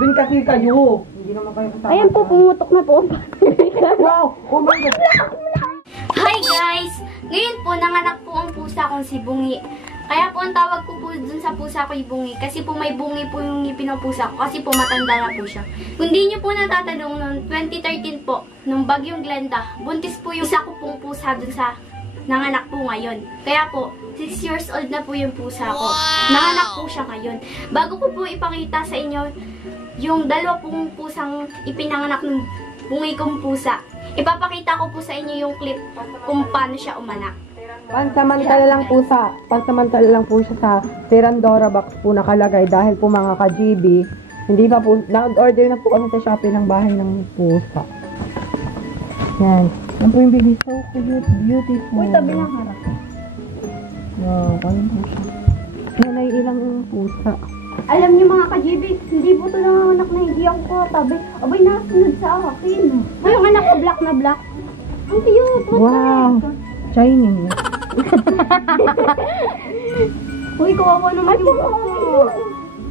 din kasi kayo. Hindi naman kayo kasama. Ayan po, pumutok na po. Wow! Oh my God! Hi guys! Ngayon po, nanganak po ang pusa kong si Bungi. Kaya po ang tawag ko po dun sa pusa ko yung Bungi. Kasi po may bungi po yung ngipin ng pusa ko. Kasi po matanda na po siya. Kung di nyo po natatanong, noong 2013 po, nung bagyong Glenda, buntis po yung isa ko pong pusa dun sa nanganak po ngayon. Kaya po, 6 years old na po yung pusa ko. Nanganak po siya ngayon. Bago ko po ipakita sa inyo yung dalawa pong pusang ipinanganak ng bungi kong pusa, ipapakita ko po sa inyo yung clip kung paano siya umanak. Pansamantala lang po siya sa Serandora box po nakalagay dahil po mga ka-GB, hindi pa po, nag-order na po kami sa Shopee ng bahay ng pusa. Yan. Yan po yung baby. So cute, beautiful. Uy, tabi lang harap. Wow, kaya po siya. Yan ay ilang pusa. Alam niyo mga ka-GB, hindi po ito nanganak na hindi ako katabi. Abay, nasunod sa akin. Ay, yung anak ko black na black. Ang cute. Wow. Chinese. Uy, kawawa naman yung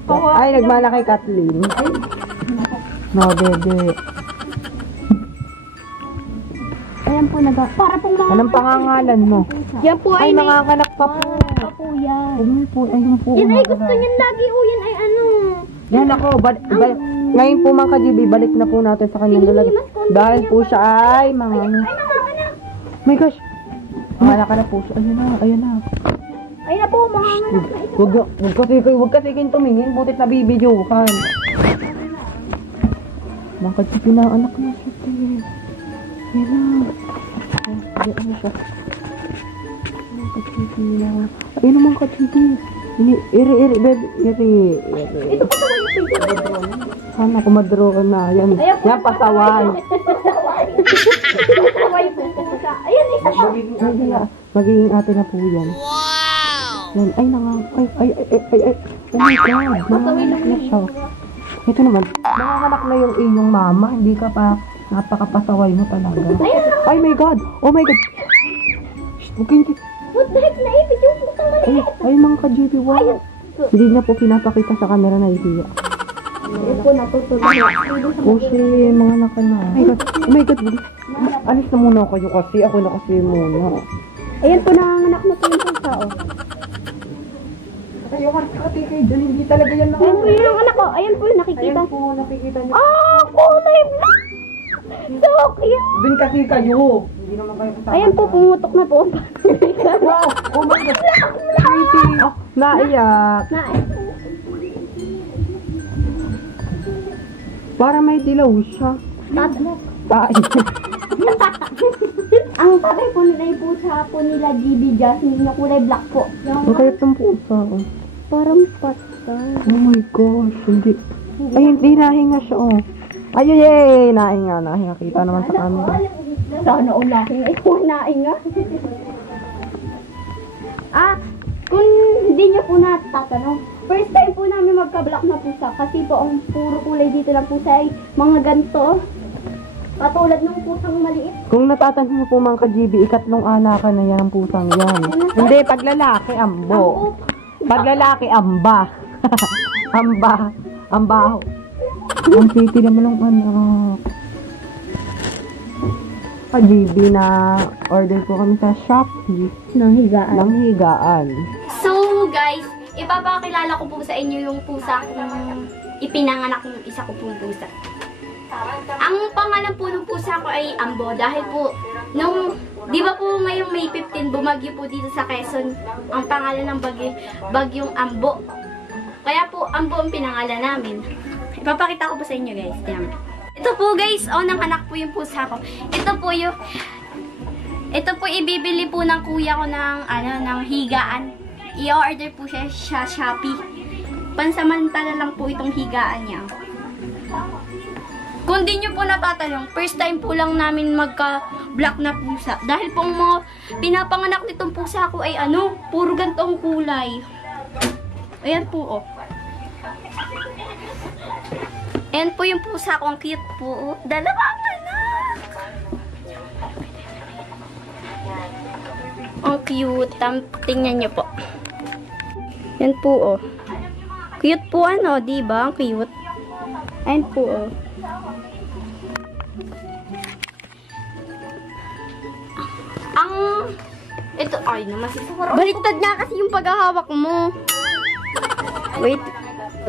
pusa. Ay, nagmana kay Kathleen. No, bebe. Ayan po, para pong mga... Anong pangangalan mo? Yan po Ay, ay nanganganak pa po. Opo, yan. Ayun po, ayun po. Yan ay gusto niyan lagi. O, yan ay ano. Yan ako, ngayon po mga ka-GB, balik na po natin sa kanyang lalagay. Dahil po siya ay mga... Ay, nanganganak. My gosh! Manganak na po siya. Ayun na, ayun na. Ay na po, manganganak na ito. Huwag kasi kayo tumingin, butit na bibidyohan. Mga ka-GB na anak na siya. Yan na. Ayun siya. Mga ka-GB na. Ayun naman ka-GB. Iri. Ito pa sa Sana kumadro na. Yan, yan pasaway. pasaway po pusa. Ayan, isa pa. Magiging ate na po yan. Wow! Yan, ay ay. Oh my God, nanganganak na siya. Ito naman, nanganganak na yung iyong mama. Hindi ka pa, napakapasaway mo talaga. Ay my God! Oh my God! Shh, What the heck, naipit yung pusang maliit. ay mga ka-GB, wow. Hindi na po pinapakita sa camera na ihiya. Ayan po, natutulog. Kasi mga anak ka na. Oh my God. Alis na muna kayo kasi. Ako na kasi muna. Ayan po, nanganganak na po yung pusa, oh. Kayo kasi kayo dyan. Hindi talaga yan Ayan po yung anak ko. Ayan po yung nakikita. Ayan po, nakikita niyo. Ah, kulay black! So cute! Din kasi kayo. Hindi naman kayo kasama. Ayan po, pumutok na po. Wow! Oh my God! Pretty! Oh, naiyak. Para may dilaw siya. Tay. Ang tatay po nila yung pusa po nila GB Jasmine na kulay black po. Ang kaya itong pusa. Oh. Parang pasta. Oh my gosh. Hindi. Ay, hindi nahinga siya. Oh. Ay, yay! Nahinga. Kita naman sa camera. Sana ulaking ay kung nainga. Kung hindi niyo po natatanong, first time po namin magka-black na pusa kasi po ang puro kulay dito lang pusa ay mga ganito. Katulad ng pusang maliit. Kung natatanong mo po mga ka-GB, ikatlong anakan na yan ang pusang yan. Hindi, pag lalaki, ambo. Pag lalaki, amba. Ambaho. Ang city naman ng anak. Ka-GB na order po kami sa Shopee. Nang higaan. So guys, ipapakilala ko po sa inyo yung pusa kung ipinanganak yung isa ko pong pusa. Ang pangalan po ng pusa ko ay Ambo dahil po di ba po ngayong May 15 bumagyo po dito sa Quezon ang pangalan ng bagyong Ambo. Kaya po Ambo ang pinangalan namin. Ipapakita ko po sa inyo guys. Diyan. Ito po guys, nang anak po yung pusa ko. Ito po ibibili po ng kuya ko ng higaan. I-order po siya sa Shopee. Pansamantala lang po itong higaan niya. Kung di nyo po natatanong, first time po lang namin magka-black na pusa. Dahil po mga pinapanganak nitong pusa ko ay puro gantong kulay. Ayan po, oh. Ayan po yung pusa ko, ang cute po. Dalawang anak! Ang cute. Tingnan nyo po. Yan po, oh. Cute po, diba? Ang cute. Ayan po, oh. Ito, ay naman si Baliktad nga kasi yung paghahawak mo. Wait.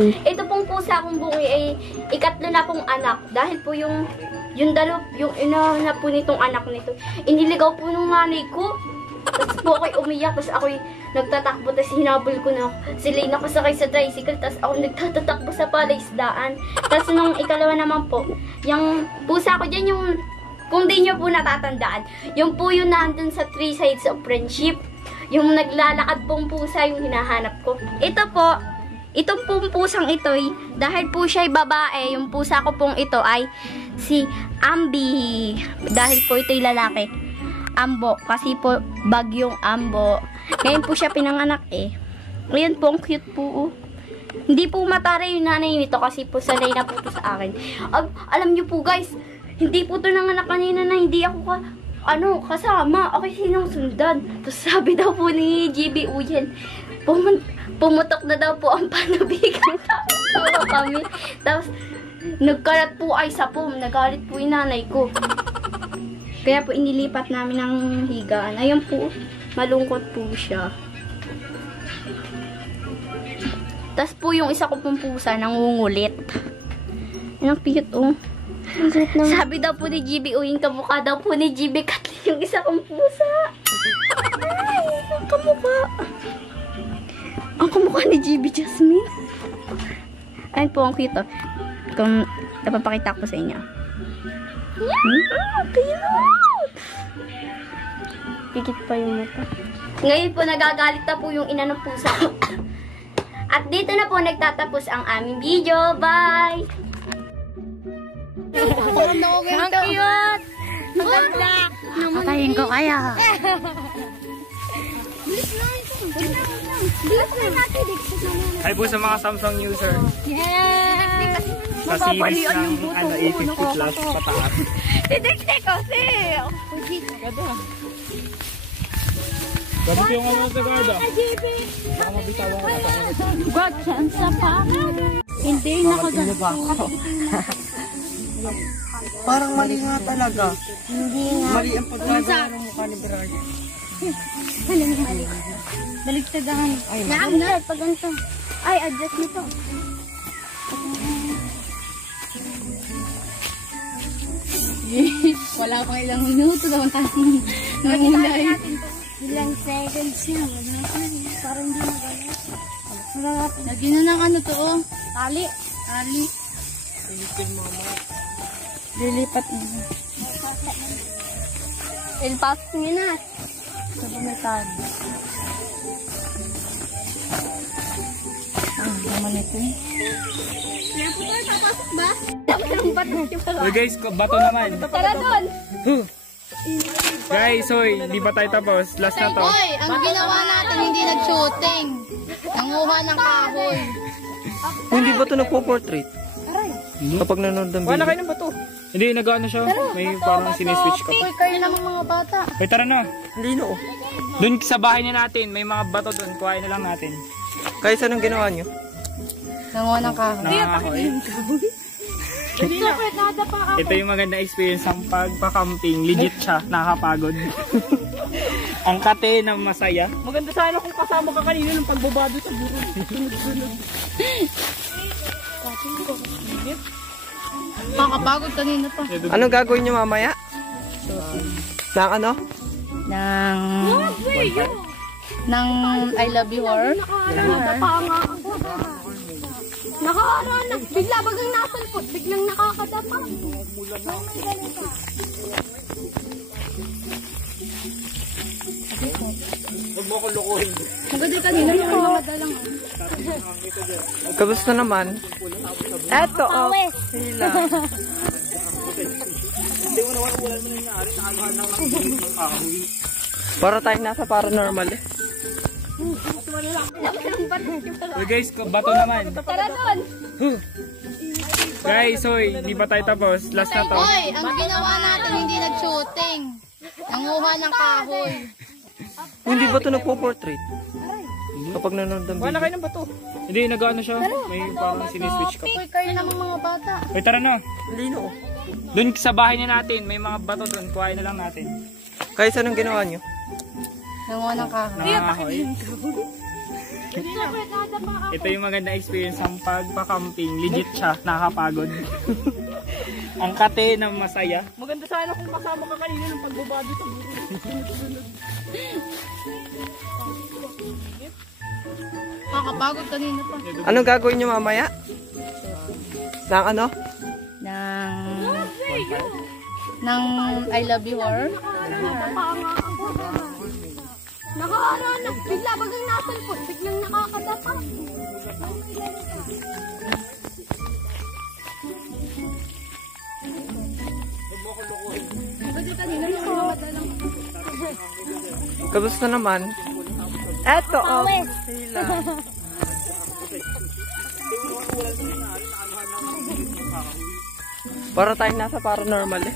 Ito pong pusa akong bungi ay ikatlo na pong anak. Dahil po yung ina na po nitong anak nito, iniligaw po nung nanay ko. Tapos po ako'y umiyak, tapos ako'y nagtatakbo, tapos hinabol ko na sila nakasakay sa tricycle, tapos ako nagtatakbo sa palaisdaan. Tapos nung ikalawa naman po, yung pusa ko dyan, yung, kung di nyo po natatandaan, yung po yung nandun sa 3 sides of friendship, yung naglalakad pong pusa yung hinahanap ko. Ito po, itong pong pusang ito, dahil po siya'y babae, yung pusa ko pong ito ay si Ambi. Dahil po ito'y lalaki. Ambo, kasi po bagyong Ambo. Ngayon po siya pinanganak eh. Ngayon po, ang cute po. Oh. Hindi po mataray yung nanay nito kasi po sanay na po ito sa akin. Alam niyo po guys, hindi po ito nanganak kanina na hindi ako kasama. Okay, sinong sundan? Tapos sabi daw po ni GB Uyen, pumutok na daw po ang panabigan. Tawa kami. Tapos, nagkalat po ay sa pom. Nagalit po yung nanay ko. Kaya po inilipat namin ng higaan. Ayun po, malungkot po siya. Tapos po yung isa ko pong pusa, nangungulit. Ang cute oh. Sabi daw po ni GB, yung kamukha daw po ni GB Kathleen yung isa kong pusa. Ay, ang kamukha. Ang kamukha ni GB Jasmine. Ayun po, ang cute oh. Kung napapakita ko sa inyo. Yeah! Cute! Pikit pa yung mata. Ngayon po, nagagalit na po yung ina ng pusa ko. At dito na po nagtatapos ang aming video. Bye! Ang cute! Maganda! Patayin ko kaya. Hi po sa mga Samsung user. Yeah! Sa series ng 850 plus pataas. Didiktik kasi! Sabi ko yung sa guarda. Baka mabitawan ko na God, saan sa pa? Hindi nakaganda. Parang mali nga talaga. Hindi nga. Mali ang pagkagawa ng mukha ni Berardo. Baligtad ang na, pag ganito. Ay, adjust nito. Wala pang ilang minuto daw ang tasin. Namulay. Ilang seconds yan. Parang hindi magalit. Lagyan na ng ano to oh. Tali. Tali. Lilipat na. Ilpas niya na. Sa bumitan. Naman ito eh. Kaya po tayo papasok ba? Uy guys, bato naman. Tara doon! Guys, hoy, di ba tayo tapos? Last na to. Hoy, ang ginawa natin hindi nag-shooting. Nanguha ng kahoy. Hindi ba ito nagpo-portrait? Kapag nanonood ng Wala video. kayo ng bato. Hindi, nag-ano siya. May parang siniswitch ka pa. Uy, kayo naman mga bata. Hoy, tara na. Hindi no. Doon sa bahay na natin, may mga bato doon. Kuhain na lang natin. Kaya saan ang ginawa nyo? Nanguha ng kahoy. Nangangahoy. Ito yung maganda experience ng pagpa-camping. Legit siya, nakakapagod. Ang kate na masaya. Maganda sana kung kasama ka kanina ng pagbabado sa burol. Makakapagod kanina pa. Anong gagawin nyo mamaya? Nang ano? Nang I love you or? Nakakaranas. Bigla bagang nasalpot. Biglang nakakadapa. Huwag mo akong lukuhin. Maganda kanina. Nakakadalang. Kamusta naman? Eto oh. Hila. Para tayo nasa paranormal eh. Uy guys, bato naman. Tara doon! Guys, hoy, di ba tayo tapos? Last na to. Hoy, ang ginawa natin hindi nag-shooting. Nanguha ng kahoy. Hindi ba ito nagpo-portrait? Hindi, Kapag nanonood ng Wala video. kayo ng bato. Hindi, nag-ano siya. May parang siniswitch ka. Uy, kayo namang mga bata. Uy, tara na. Lino. Doon sa bahay na natin, may mga bato doon. Kuhain na lang natin. Guys, anong ginawa nyo? Nanguha ng kahoy. Nangangahoy. Ito yung maganda experience ng pagpa-camping. Legit siya, nakakapagod. Ang kate na masaya. Maganda sana kung kasama ka kanina ng pagbabado sa buro. Nakakapagod kanina pa. Anong gagawin nyo mamaya? Nang ano? Nang I love you or? Nakaharap. Bigla bagang nasalpot. Biglang nakakadapa. Kamusta naman? Eto, oh. Hila. Para tayo nasa paranormal eh.